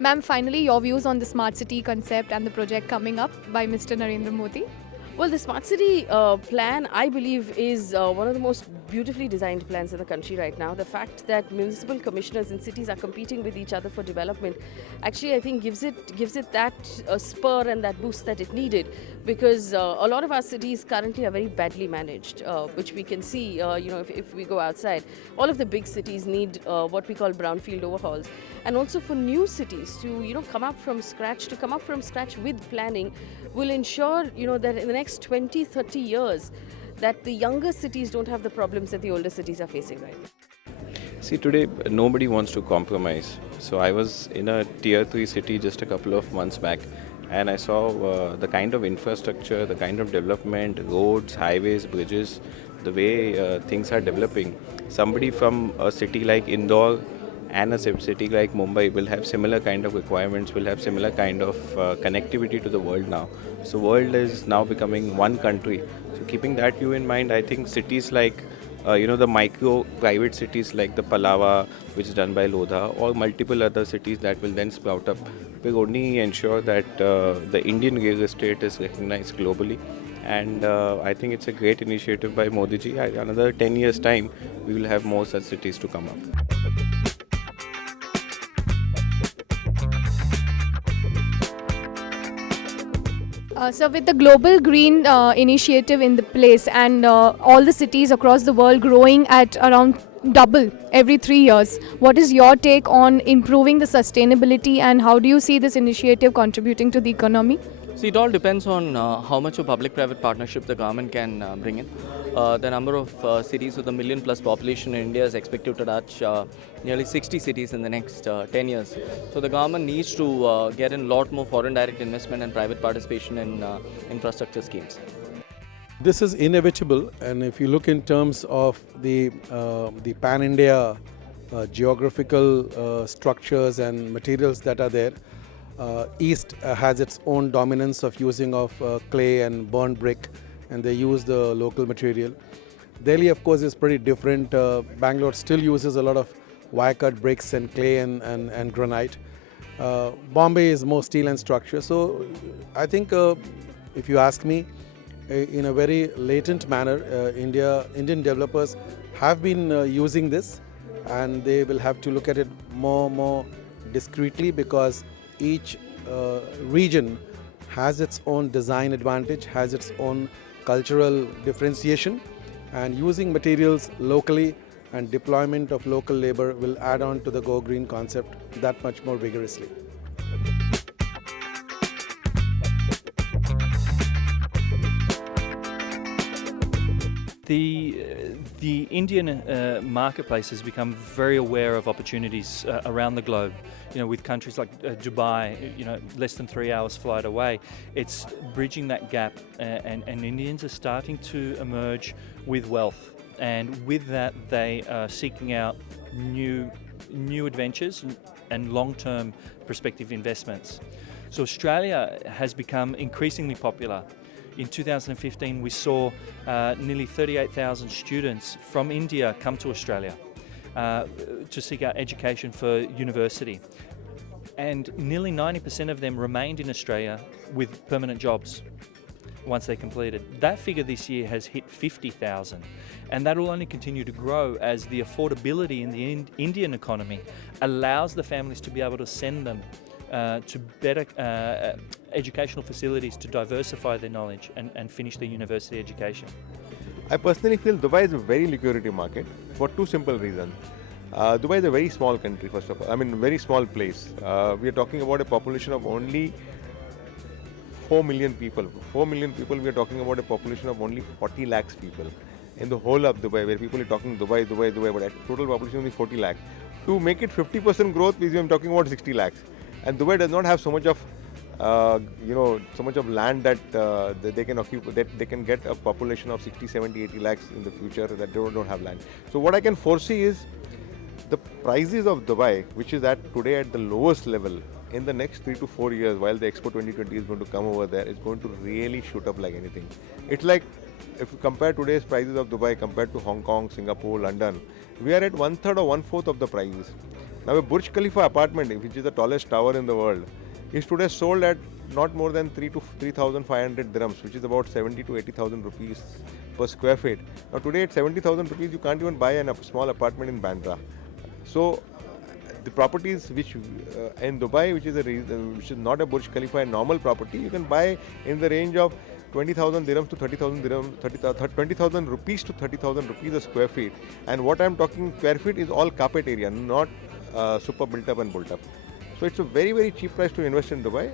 Ma'am, finally, your views on the smart city concept and the project coming up by Mr. Narendra Modi. Well, the smart city plan, I believe, is one of the most beautifully designed plans in the country right now. The fact that municipal commissioners in cities are competing with each other for development, actually, I think gives it that spur and that boost that it needed. Because a lot of our cities currently are very badly managed, which we can see, if we go outside. All of the big cities need what we call brownfield overhauls, and also for new cities to come up from scratch, with planning, will ensure that in the next 20-30 years that the younger cities don't have the problems that the older cities are facing right now. See, today nobody wants to compromise. So I was in a tier 3 city just a couple of months back, and I saw the kind of infrastructure, the kind of development, roads, highways, bridges, the way things are developing. Somebody from a city like Indore and a city like Mumbai will have similar kind of requirements, will have similar kind of connectivity to the world now. So world is now becoming one country. So keeping that view in mind, I think cities like the micro private cities like the Palava, which is done by Lodha, or multiple other cities that will then sprout up, will only ensure that the Indian real estate is recognized globally. And I think it's a great initiative by Modi ji. Another 10 years time, we will have more such cities to come up. So with the global green initiative in the place and all the cities across the world growing at around double every 3 years, what is your take on improving the sustainability and how do you see this initiative contributing to the economy? See, it all depends on how much of public-private partnership the government can bring in. The number of cities with a million-plus population in India is expected to touch nearly 60 cities in the next 10 years. So the government needs to get in a lot more foreign direct investment and private participation in infrastructure schemes. This is inevitable, and if you look in terms of the pan-India geographical structures and materials that are there, East has its own dominance of using of clay and burnt brick, and they use the local material. Delhi, of course, is pretty different. Bangalore still uses a lot of wire-cut bricks and clay and granite. Bombay is more steel and structure. So I think if you ask me, in a very latent manner, Indian developers have been using this, and they will have to look at it more discreetly, because each region has its own design advantage, has its own cultural differentiation, and using materials locally and deployment of local labor will add on to the Go Green concept that much more vigorously. The Indian marketplace has become very aware of opportunities around the globe. With countries like Dubai, less than 3 hours flight away, it's bridging that gap, and Indians are starting to emerge with wealth. And with that, they are seeking out new adventures and long-term prospective investments. So Australia has become increasingly popular. In 2015, we saw nearly 38,000 students from India come to Australia to seek out education for university. And nearly 90% of them remained in Australia with permanent jobs once they completed. That figure this year has hit 50,000, and that will only continue to grow as the affordability in the Indian economy allows the families to be able to send them to better educational facilities to diversify their knowledge and finish their university education. I personally feel Dubai is a very liquidity market for two simple reasons. Dubai is a very small country, first of all. I mean, very small place. We are talking about a population of only 4 million people. 4 million people, we are talking about a population of only 40 lakhs people in the whole of Dubai, where people are talking Dubai, but total population only 40 lakhs. To make it 50% growth, we are talking about 60 lakhs. And Dubai does not have so much of land that they can occupy, that they can get a population of 60, 70, 80 lakhs in the future that they don't have land. So what I can foresee is the prices of Dubai, which is today at the lowest level, in the next 3 to 4 years, while the Expo 2020 is going to come over there, is going to really shoot up like anything. It's like if you compare today's prices of Dubai compared to Hong Kong, Singapore, London, we are at 1/3 or 1/4 of the prices. Now a Burj Khalifa apartment, which is the tallest tower in the world, is today sold at not more than 3,500 dirhams, which is about 70 to 80,000 rupees per square feet. Now today at 70,000 rupees, you can't even buy a small apartment in Bandra. So the properties which in Dubai, which is not a Burj Khalifa, a normal property, you can buy in the range of 20,000 dirhams to 30,000 dirhams, 20,000 rupees to 30,000 rupees a square feet. And what I'm talking square feet is all carpet area, not super built up and built up. So it's a very, very cheap price to invest in Dubai.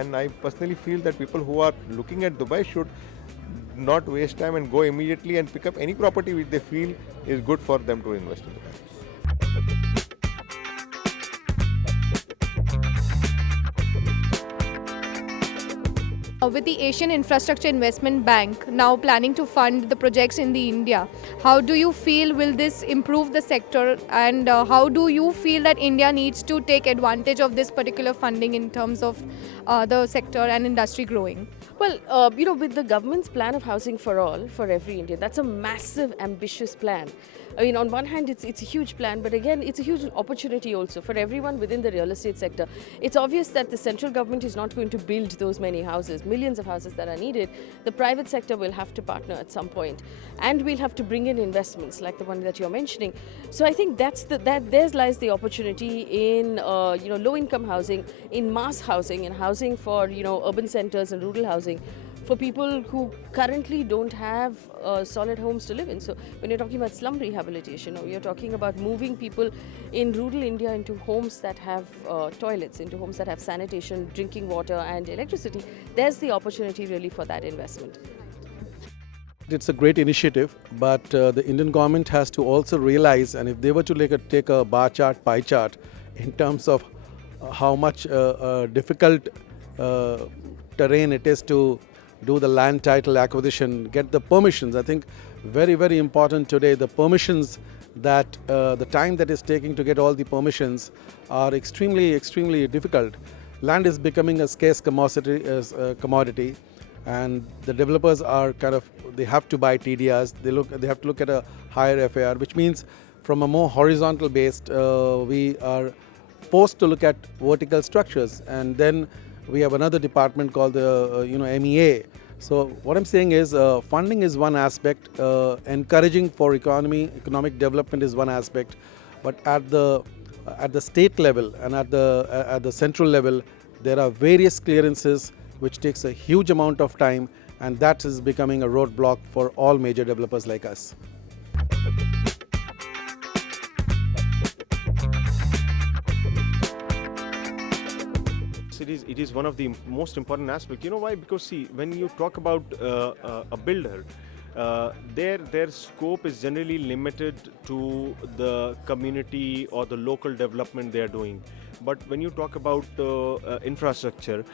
And I personally feel that people who are looking at Dubai should not waste time and go immediately and pick up any property which they feel is good for them to invest in Dubai. With the Asian Infrastructure Investment Bank now planning to fund the projects in the India, how do you feel will this improve the sector, and how do you feel that India needs to take advantage of this particular funding in terms of the sector and industry growing? Well, with the government's plan of housing for all, for every Indian, that's a massive, ambitious plan. I mean, on one hand, it's a huge plan, but again, it's a huge opportunity also for everyone within the real estate sector. It's obvious that the central government is not going to build those many houses, millions of houses that are needed. The private sector will have to partner at some point, and we'll have to bring in investments like the one that you're mentioning. So I think there lies the opportunity in low-income housing, in mass housing, in housing for urban centers and rural housing, for people who currently don't have solid homes to live in. So when you're talking about slum rehabilitation, or you're talking about moving people in rural India into homes that have toilets, into homes that have sanitation, drinking water and electricity, there's the opportunity really for that investment. It's a great initiative, but the Indian government has to also realize, and if they were to take a bar chart, pie chart, in terms of how much difficult terrain it is to do the land title acquisition, get the permissions. I think very, very important today, the permissions that the time that is taking to get all the permissions are extremely, extremely difficult. Land is becoming a scarce commodity, and the developers are they have to buy TDRs, they have to look at a higher FAR, which means from a more horizontal based, we are forced to look at vertical structures, and then we have another department called the MEA. So what I'm saying is funding is one aspect, encouraging for economic development is one aspect, but at the state level and at the central level, there are various clearances which takes a huge amount of time, and that is becoming a roadblock for all major developers like us. It is one of the most important aspects. You know why? Because see, when you talk about a builder, their scope is generally limited to the community or the local development they are doing. But when you talk about infrastructure,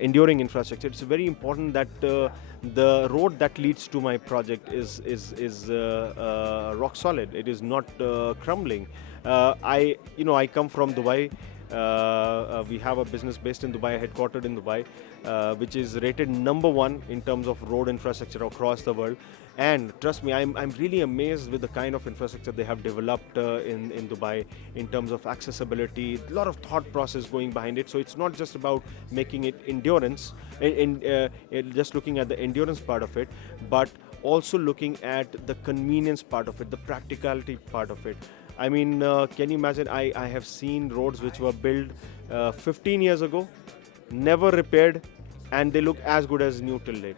enduring infrastructure, it's very important that the road that leads to my project is rock solid. It is not crumbling. I come from Dubai. We have a business based in Dubai, headquartered in Dubai, which is rated #1 in terms of road infrastructure across the world. And trust me, I'm really amazed with the kind of infrastructure they have developed in Dubai in terms of accessibility, a lot of thought process going behind it. So it's not just about making it endurance, just looking at the endurance part of it, but also looking at the convenience part of it, the practicality part of it. I mean, can you imagine? I have seen roads which were built 15 years ago, never repaired, and they look as good as new till date.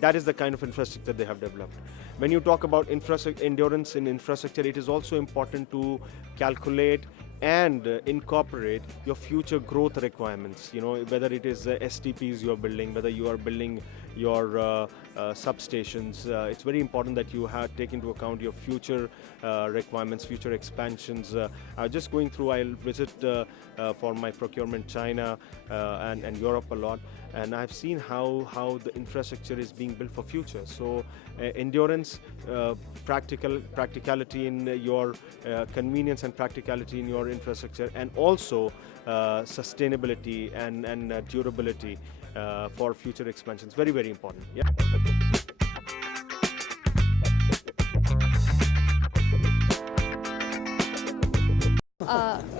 That is the kind of infrastructure they have developed. When you talk about endurance in infrastructure, it is also important to calculate and incorporate your future growth requirements. Whether it is STPs you are building, whether you are building your substations, it's very important that you take into account your future requirements, future expansions. I'm just going through, I'll visit for my procurement China and Europe a lot, and I've seen how the infrastructure is being built for future. So endurance, practicality in your convenience and practicality in your infrastructure, and also sustainability and durability for future expansions. Very, very important. Yeah.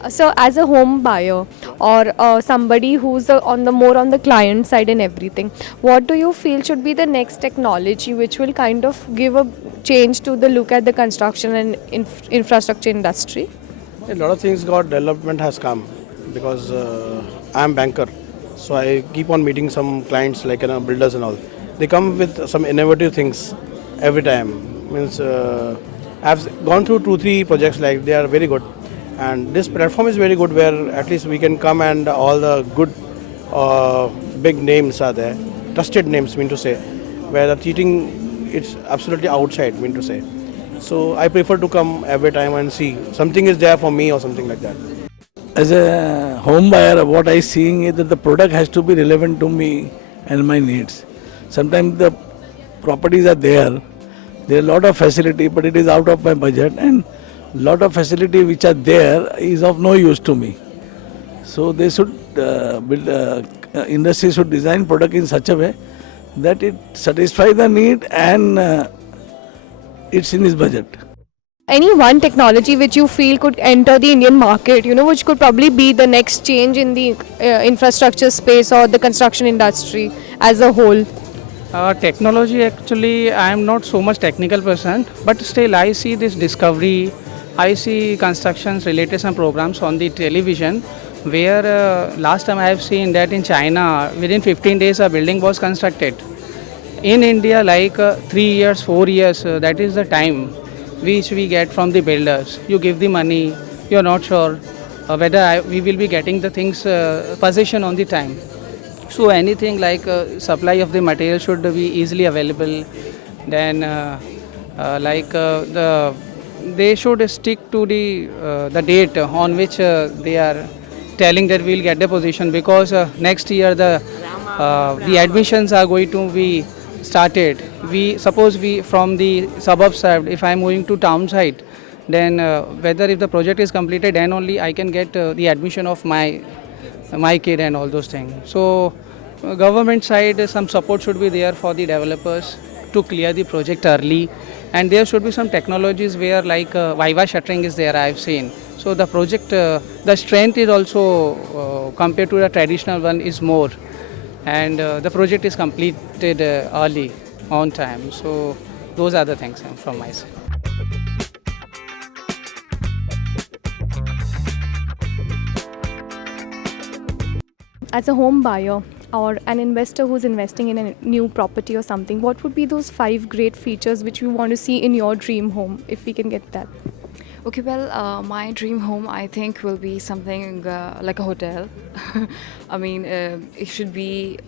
So, as a home buyer or somebody who's on the more on the client side and everything, what do you feel should be the next technology which will kind of give a change to the look at the construction and infrastructure industry? A lot of things got development has come because I'm banker, so I keep on meeting some clients like builders and all. They come with some innovative things every time. Means I've gone through 2-3 projects like they are very good, and this platform is very good where at least we can come and all the good big names are there, trusted names mean to say, where the cheating it's absolutely outside mean to say. So I prefer to come every time and see something is there for me or something like that. As a home buyer, what I seeing is that the product has to be relevant to me and my needs. Sometimes the properties are there are a lot of facility, but it is out of my budget, and lot of facility which are there is of no use to me. So they should industry should design product in such a way that it satisfy the need and it's in his budget. Any one technology which you feel could enter the Indian market, which could probably be the next change in the infrastructure space or the construction industry as a whole? Technology, actually I am not so much technical person, but still I see this discovery, I see constructions related some programs on the television where last time I have seen that in China within 15 days a building was constructed. In India, like 3 years, 4 years, that is the time which we get from the builders. You give the money, you are not sure whether we will be getting the things possession on the time. So anything like supply of the material should be easily available. Then they should stick to the date on which they are telling that we will get the position, because next year the admissions are going to be started. We suppose we from the suburbs side, if I am moving to town side, then whether if the project is completed, then only I can get the admission of my kid and all those things. So government side some support should be there for the developers to clear the project early, and there should be some technologies where like Viva shuttering is there, I have seen. So the project the strength is also compared to the traditional one is more, and the project is completed early on time. So those are the things from my side. As a home buyer or an investor who's investing in a new property or something, what would be those 5 great features which you want to see in your dream home, if we can get that? Okay, well, my dream home I think will be something like a hotel. I mean, it should be,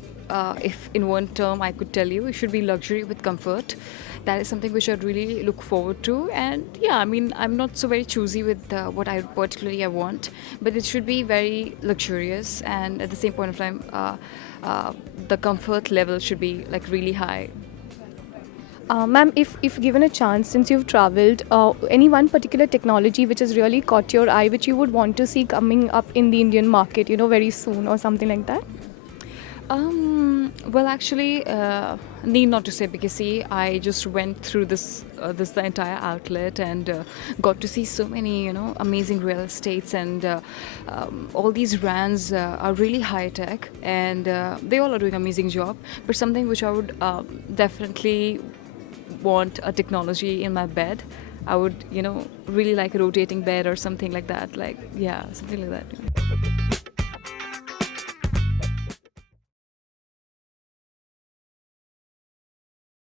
if in one term I could tell you, it should be luxury with comfort. That is something which I really look forward to. And yeah, I mean, I'm not so very choosy with what I particularly want, but it should be very luxurious, and at the same point of time, the comfort level should be like really high. Ma'am, if given a chance, since you've traveled, any one particular technology which has really caught your eye, which you would want to see coming up in the Indian market, very soon or something like that? Well, actually, need not to say, because see, I just went through this the entire outlet and got to see so many, amazing real estates, and all these brands are really high tech, and they all are doing amazing job. But something which I would definitely want a technology in my bed. I would, really like a rotating bed or something like that. Like, yeah, something like that.